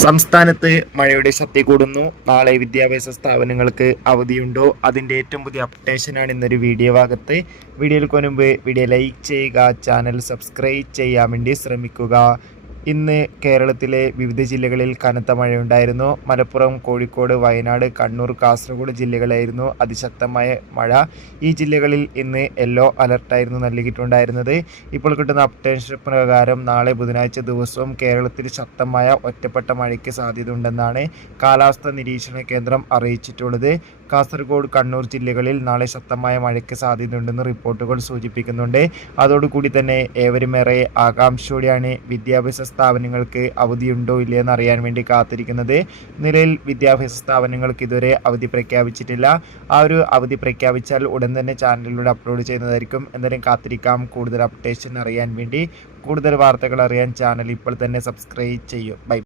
സംസ്ഥാനത്ത് മഴയുടെ ശക്തി കൂടുന്നു. നാളെ വിദ്യാഭ്യാസ സ്ഥാപനങ്ങൾക്ക് അവധിയുണ്ടോ? അതിൻ്റെ ഏറ്റവും പുതിയ അപ്ഡേഷനാണ് ഇന്നൊരു വീഡിയോ ഭാഗത്ത്. വീഡിയോയിൽ മുൻപ് വീഡിയോ ലൈക്ക് ചെയ്യുക, ചാനൽ സബ്സ്ക്രൈബ് ചെയ്യാൻ വേണ്ടി ശ്രമിക്കുക. ഇന്ന് കേരളത്തിലെ വിവിധ ജില്ലകളിൽ കനത്ത മഴയുണ്ടായിരുന്നു. മലപ്പുറം, കോഴിക്കോട്, വയനാട്, കണ്ണൂർ, കാസർഗോഡ് ജില്ലകളായിരുന്നു അതിശക്തമായ മഴ. ഈ ജില്ലകളിൽ ഇന്ന് യെല്ലോ അലർട്ടായിരുന്നു നൽകിയിട്ടുണ്ടായിരുന്നത്. ഇപ്പോൾ കിട്ടുന്ന അപ്ഡേഷൻ പ്രകാരം നാളെ ബുധനാഴ്ച ദിവസവും കേരളത്തിൽ ശക്തമായ ഒറ്റപ്പെട്ട മഴയ്ക്ക് സാധ്യതയുണ്ടെന്നാണ് കാലാവസ്ഥാ നിരീക്ഷണ കേന്ദ്രം അറിയിച്ചിട്ടുള്ളത്. കാസർഗോഡ്, കണ്ണൂർ ജില്ലകളിൽ നാളെ ശക്തമായ മഴയ്ക്ക് സാധ്യതയുണ്ടെന്ന് റിപ്പോർട്ടുകൾ സൂചിപ്പിക്കുന്നുണ്ട്. അതോടുകൂടി തന്നെ ഏവരുമേറെ ആകാംക്ഷയോടെയാണ് വിദ്യാഭ്യാസ സ്ഥാപനങ്ങൾക്ക് അവധിയുണ്ടോ ഇല്ലയെന്ന് അറിയാൻ വേണ്ടി കാത്തിരിക്കുന്നത്. നിലവിൽ വിദ്യാഭ്യാസ സ്ഥാപനങ്ങൾക്ക് ഇതുവരെ അവധി പ്രഖ്യാപിച്ചിട്ടില്ല. ആ ഒരു അവധി പ്രഖ്യാപിച്ചാൽ ഉടൻ തന്നെ ചാനലിലൂടെ അപ്ലോഡ് ചെയ്യുന്നതായിരിക്കും. എന്തായാലും കാത്തിരിക്കാം കൂടുതൽ അപ്ഡേഷൻ അറിയാൻ വേണ്ടി. കൂടുതൽ വാർത്തകൾ അറിയാൻ ചാനൽ ഇപ്പോൾ തന്നെ സബ്സ്ക്രൈബ് ചെയ്യും. ബൈ.